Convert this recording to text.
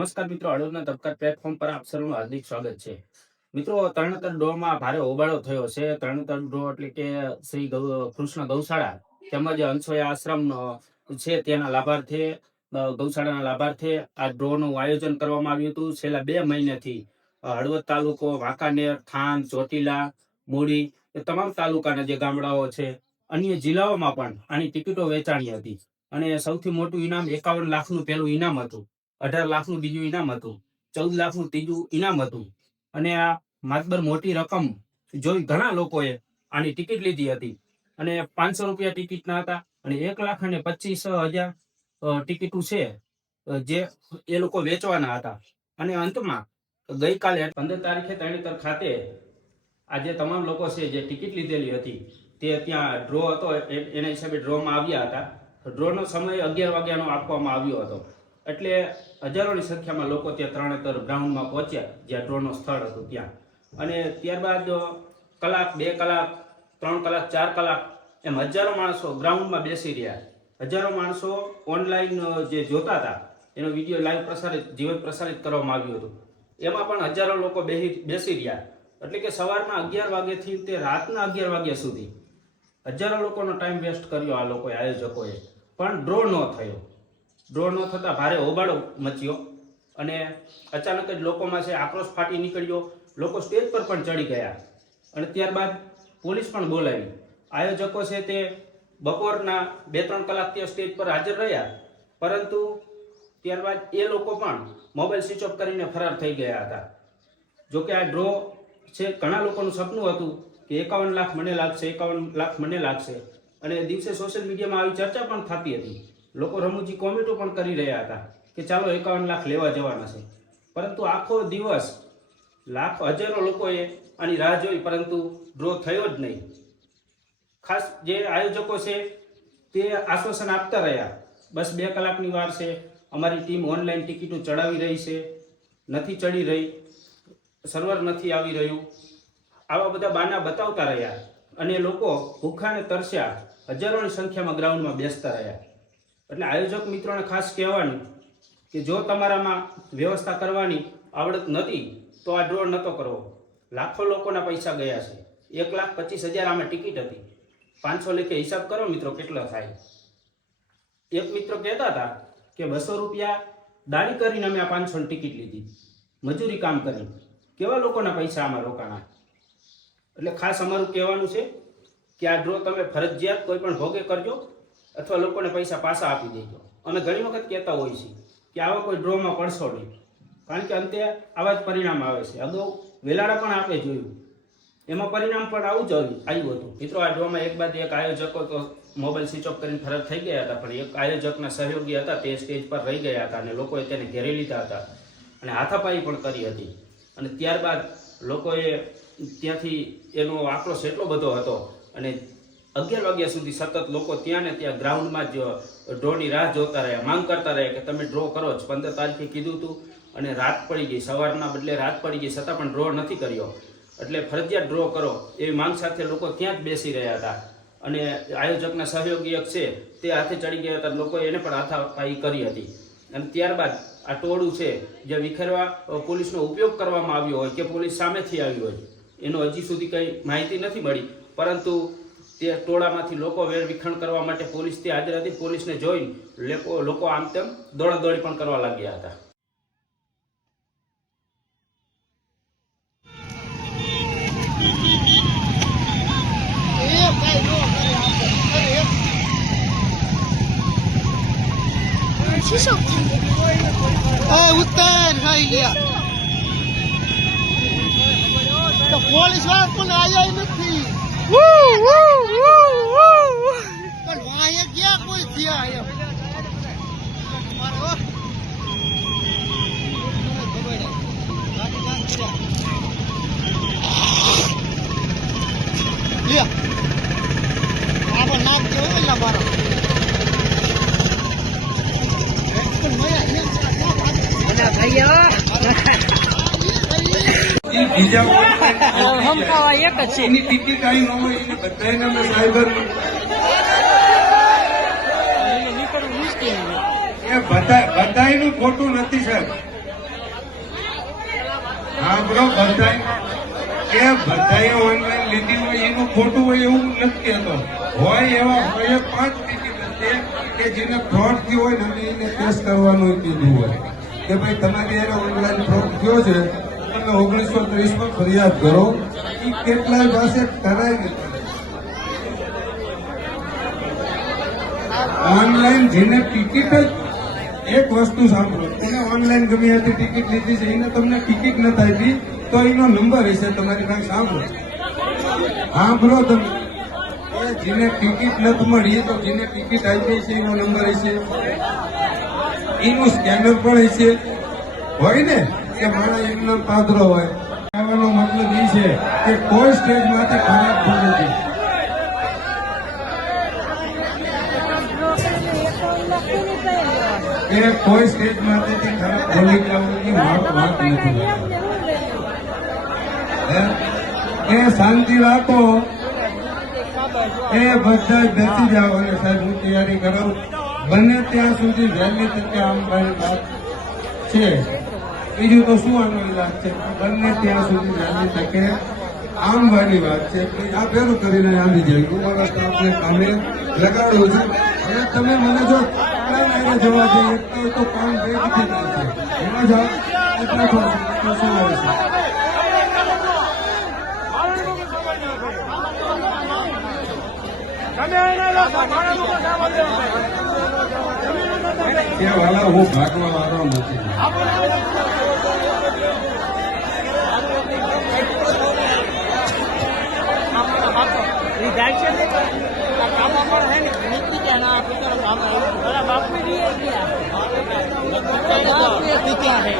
નમસ્કાર મિત્રો, હળવદના તબક્કા પ્લેટફોર્મ પર આપ સૌનું હાર્દિક સ્વાગત છે. મિત્રો, તરણેતર ડ્રોમાં ભારે હોબાળો થયો છે. તરણેતર ડ્રો એટલે કે શ્રી કૃષ્ણ ગૌશાળા તેમજ અંશોય આશ્રમ છે તેના લાભાર્થે ગૌશાળાના લાભાર્થે આ ડ્રોનું આયોજન કરવામાં આવ્યું હતું. છેલ્લા 2 મહિનાથી હળવદ તાલુકો, વાંકાનેર, થાન, ચોટીલા, મૂળી એ તમામ તાલુકાના જે ગામડાઓ છે, અન્ય જિલ્લાઓમાં પણ આની ટિકિટો વેચાણી હતી. અને સૌથી મોટું ઇનામ 51 લાખનું પહેલું ઇનામ હતું, 18 લાખનું બીજું ઇનામ હતું, 14 લાખનું ત્રીજું ઇનામ હતું. અને આ માતબર મોટી રકમ જોઈ ઘણા લોકોએ આની ટિકિટ લીધી હતી. અને 500 રૂપિયા ટિકિટના હતા અને 1,25,000 ટિકિટો છે જે એ લોકો વેચવાના હતા. અને અંતમાં ગઈકાલે 15 તારીખે તરણેતર ખાતે આ જે તમામ લોકો છે જે ટિકિટ લીધેલી હતી તે ત્યાં ડ્રો હતો, એના હિસાબે ડ્રોમાં આવ્યા હતા. ડ્રોનો સમય 11 વાગ્યાનો આપવામાં આવ્યો હતો. એટલે હજારોની સંખ્યામાં લોકો ત્યાં તરણેતર ગ્રાઉન્ડમાં પહોંચ્યા જ્યાં ડ્રોનું સ્થળ હતું ત્યાં. અને ત્યારબાદ કલાક, 2 કલાક, 3 કલાક, 4 કલાક એમ હજારો માણસો ગ્રાઉન્ડમાં બેસી રહ્યા. હજારો માણસો ઓનલાઈન જે જોતા હતા એનો વિડીયો લાઈવ પ્રસારિત, જીવંત પ્રસારિત કરવામાં આવ્યું હતું. એમાં પણ હજારો લોકો બેસી રહ્યા. એટલે કે સવારના 11 વાગ્યાથી તે રાતના 11 વાગ્યા સુધી હજારો લોકોનો ટાઈમ વેસ્ટ કર્યો આ લોકોએ, આયોજકોએ. પણ ડ્રો ન થયો. ડ્રો ન થતાં ભારે હોબાળો મચ્યો અને અચાનક જ લોકોમાં છે આક્રોશ ફાટી નીકળ્યો. લોકો સ્ટેજ પર પણ ચડી ગયા અને ત્યારબાદ પોલીસ પણ બોલાવી. આયોજકો છે તે બપોરના 2-3 કલાક ત્યાં સ્ટેજ પર હાજર રહ્યા, પરંતુ ત્યારબાદ એ લોકો પણ મોબાઈલ સ્વિચ ઓફ કરીને ફરાર થઈ ગયા હતા. જોકે આ ડ્રો છે ઘણા લોકોનું સપનું હતું કે 51 લાખ મને લાગશે, 51 લાખ મને લાગશે. અને દિવસે સોશિયલ મીડિયામાં આવી ચર્ચા પણ થતી હતી. લોકો રમૂજી કોમેન્ટો પણ કરી રહ્યા હતા કે ચાલો 51 લાખ લેવા જવાના છે. પરંતુ આખો દિવસ હજારો લોકોએ આની રાહ જોઈ, પરંતુ ડ્રો થયો જ નહીં. ખાસ જે આયોજકો છે તે આશ્વાસન આપતા રહ્યા, બસ 2 કલાકની વાર છે, અમારી ટીમ ઓનલાઈન ટિકિટો ચડાવી રહી છે, નથી ચડી રહી, સર્વર નથી આવી રહ્યું. આવા બધા બહાના બતાવતા રહ્યા અને લોકો ભૂખ્યા ને તરસ્યા હજારોની સંખ્યામાં ગ્રાઉન્ડમાં બેસતા રહ્યા. એટલે આયોજક મિત્રોને ખાસ કહેવાનું કે જો તમારામાં વ્યવસ્થા કરવાની આવડત નથી તો આ ડ્રો નહોતો કરવો. લાખો લોકોના પૈસા ગયા છે. 1,25,000 આમાં ટિકિટ હતી. 500 લેખે હિસાબ કરો મિત્રો કેટલો થાય. એક મિત્રો કહેતા હતા કે 200 રૂપિયા દાડી કરીને અમે આ 500 ની ટિકિટ લીધી, મજૂરી કામ કરી. કેવા લોકોના પૈસા આમાં રોકાણા. એટલે ખાસ અમારું કહેવાનું છે કે આ ડ્રો તમે ફરજિયાત કોઈ પણ ભોગે કરજો અથવા લોકોને પૈસા પાછા આપી દેજો. અમે ઘણી વખત કહેતા હોઈએ છીએ કે આવા કોઈ ડ્રોમાં પડશો નહીં, કારણ કે અંતે આવા જ પરિણામ આવે છે. અગાઉ વેલાડા પણ આપણે જોયું, એમાં પરિણામ પણ આવું જ આવ્યું હતું. મિત્રો, આ ડ્રોમાં એક બાદ એક આયોજકો તો મોબાઈલ સ્વિચ ઓફ કરીને ફરાર થઈ ગયા હતા, પણ એક આયોજકના સહયોગી હતા તે સ્ટેજ પર રહી ગયા હતા અને લોકોએ તેને ઘેરી લીધા હતા અને હાથાપાઈ પણ કરી હતી. અને ત્યારબાદ લોકોએ ત્યાંથી એનો આક્રોશ એટલો બધો હતો અને 11 વાગ્યા સુધી સતત લોકો ત્યાં ને ત્યાં ગ્રાઉન્ડમાં જ ડ્રોની રાહ જોતા રહ્યા, માંગ કરતા રહ્યા કે તમે ડ્રો કરો જ. 15 તારીખે કીધું હતું અને રાત પડી ગઈ, સવારના બદલે રાત પડી ગઈ, છતાં પણ ડ્રો નથી કર્યો. એટલે ફરજિયાત ડ્રો કરો એવી માંગ સાથે લોકો ત્યાં જ બેસી રહ્યા હતા. અને આયોજકના સહયોગી એક છે તે હાથે ચડી ગયા હતા, લોકોએ એને પણ હાથાપાઈ કરી હતી. અને ત્યારબાદ આ ટોળું છે જે વિખેરવા પોલીસનો ઉપયોગ કરવામાં આવ્યો હોય કે પોલીસ સામેથી આવી હોય એનો હજી સુધી કંઈ માહિતી નથી મળી, પરંતુ તે ટોળામાંથી લોકો વેરવિખેર કરવા માટે પોલીસ ત્યાં હાજર હતી. પોલીસને જોઈ લોકો આમ તેમ દોડાદોડી પણ કરવા લાગ્યા હતા. ઉત્તર થઈ ગયા તો પોલીસ વાળા પણ આયા નથી, પણ વાંહે ગયા કોઈ થયા એમ. આપણ નામ કેવું એટલે મારા હમખાવા એક જ છે. એની ટિકિટ આવી ન હોય એને બધાને અમે સાયબર નીકળવું મુશ્કેલ છે. એ બધાયનું ખોટું નથી સાહેબ. આપણો બધાએ ઓનલાઈન લીધી હોય એનું ખોટું હોય એવું નથી કહેતો. હોય એવા હોય 5 ટિકિટ હશે કે જેને ફ્રોડ થયો હોય ને અમે એને ટેસ્ટ કરવાનું કીધું હોય કે ભાઈ તમારી યારે ઓનલાઈન ફ્રોડ થયો છે, તમે 1930 ફરિયાદ કરો. એ કેટલાય પાસે કરાવી ઓનલાઈન જેને ટિકિટ જ એક વસ્તુ સાંભળો, એને ઓનલાઈન ગમે ત્યાંથી ટિકિટ લીધી છે, એને તમને ટિકિટ નથી આપી તો એનો નંબર હશે તમારી પાસે. સાંભળો તમે, એ જેને ટિકિટ નથી મળી તો જેને ટિકિટ આપી છે એનો નંબર હશે, એનું સ્કેનર પણ હશે. હોય ને કે મારા એમનો પાદરો હોય. કહેવાનો મતલબ એ છે કે કોઈ સ્ટેજમાંથી ખરાબ ભૂલ નથી. એ કોઈ સ્ટેજ માંથી ખરાબ બોલી જવાની વાત નથી. એ શાંતિ રાખો, એ બધા બેસી જાઓ. અને સાહેબ હું તૈયારી કરાવું બને ત્યાં સુધી વહેલી તકે આમ મારી વાત છે. બીજું તો શું આનો ઇલાજ છે? બને ત્યાં સુધી વહેલી તકે આમ વાળી વાત છે. આ પેલું કરીને આવી જાય હું મારા સ્ટાફને કામે લગાડું છું. અને તમે મને જો જવા દઈએ તો કામ ભેગી થાય છે. એમાં જાઓ એટલા શું હોય છે? એ વાલા હું ભાગવા વાળો નથી. क्या है